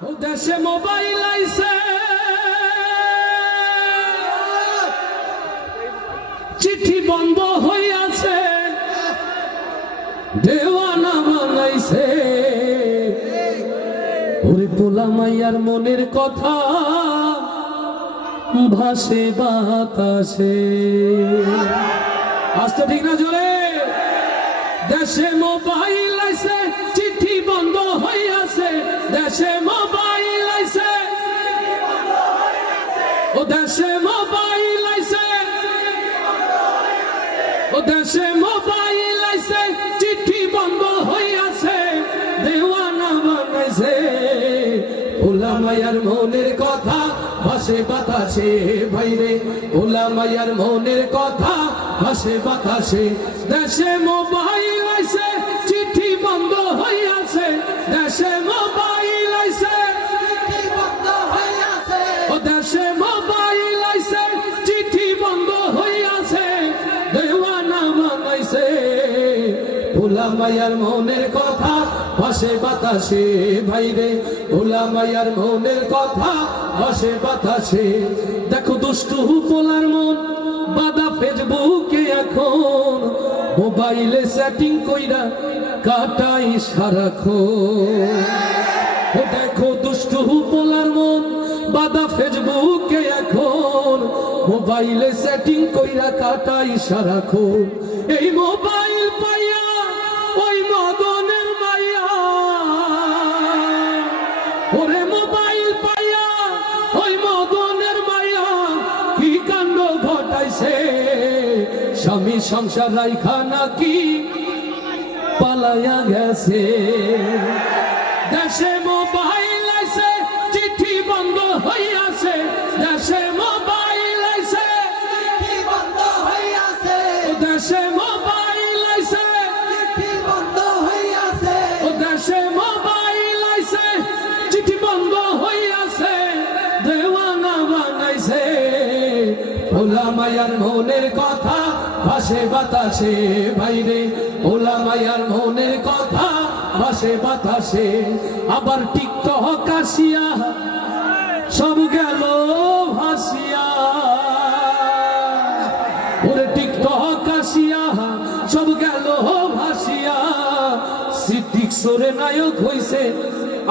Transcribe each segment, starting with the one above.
দেশে মোবাইল আইছে, চিঠি বন্ধ হইয়াছে, দেওয়ানা বানাইছে। ওরে পোলা মাইয়ার মনের কথা ভাসে বাতাসে। আস্তে ঠিক না জোরে। দেশে মোবাইল আইছে, চিঠি বন্ধ হইয়াছে, দেশে মোবাইল আইছে, ও দেশে মোবাইল আইছে, ও দেশে মোবাইল আইছে, চিঠি বন্ধ হইয়াছে, দেওয়ানা বানাইছে। পোলা মাইয়ার মনের কথা ভাসে বাতাসে, ভাইরে পোলা মাইয়ার মনের কথা ভাসে বাতাসে। দেশে মোবাইল আইছে, চিঠি বন্ধ হইয়াছে, দেশে মোবাইল আইছে, চিঠি বন্ধ হইয়াছে, ও দেশে মোবাইল আইছে, চিঠি বন্ধ হইয়াছে, দেওয়ানা বানাইছে। পোলা মাইয়ার মনের কথা ভাসে বাতাসে, ভাইরে পোলা মাইয়ার মনের কথা ভাসে বাতাসে। দেখো দুষ্টু পোলার মন বাদা ফেসবুকে এখন, মোবাইলে সেটিং কইরা কাটাই সারাক্ষণ। দেখো দুষ্টু পোলার মন বাদা ফেসবুকে এখন, মোবাইলে সেটিং কইরা কাটাই সারাক্ষণ। এই মোবাইল পাইয়া ওই মদনের মাইয়া, ওরে মোবাইল পাইয়া ওই মদনের মাইয়া কি কাণ্ড ঘটাইছে। স্বামী সংসার রাইখা নাকি পালাইয়া গেছে। দেশে মোবাইল আইছে, চিঠি বন্ধ হইয়াছে, দেশে মোবাইল আইছে, চিঠি বন্ধ হইয়াছে, দেশে মোবাইল আইছে, চিঠি বন্ধ হইয়াছে, ও দেশে মোবাইল আইছে, চিঠি বন্ধ হইয়াছে, দেওয়ানা বানাইছে। পোলা মাইয়ার মনের কথা ভাসে বাতাসে, ভাইরে পোলা মাইয়ার মনের কথা ভাসে বাতাসে। আবার টিকটক আসিয়া সব গেল ভাসিয়া, ওরে টিকটক আসিয়া সব গেল ভাসিয়া। সিদ্দিক সোরে নায়ক হইছে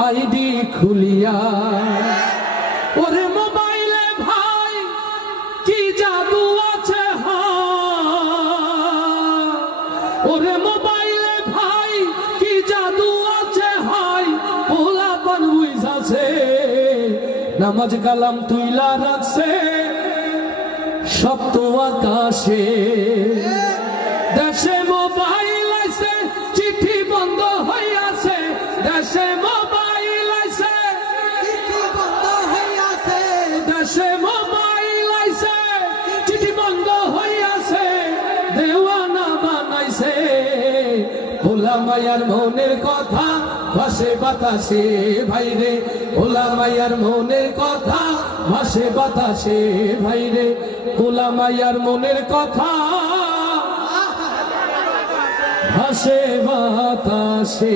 আইডি খুলিয়া। ওরে মোবাইলে ভাই কি জাদু আছে, ওরে মোবাইলে ভাই কি জাদু আছে, হাই পোলা পান বুঝাছে, নামাজ কালাম তুইলা রাখছে সপ্ত আকাশে। দেশে মোবাইল আইছে, চিঠি বন্ধ হইয়াছে, দেশে মোবাইল আইছে, চিঠি বন্ধ হইয়াছে, দেশে মোবাইল আইছে, চিঠি বন্ধ হইয়াছে, দেওয়ানা বানাইছে। পোলা মাইয়ার মনের কথা ভাসে বাতাসে, ভাইরে পোলা মাইয়ার মনের কথা ভাসে বাতাসে, ভাইরে পোলা মাইয়ার মনের কথা ভাসে বাতাসে।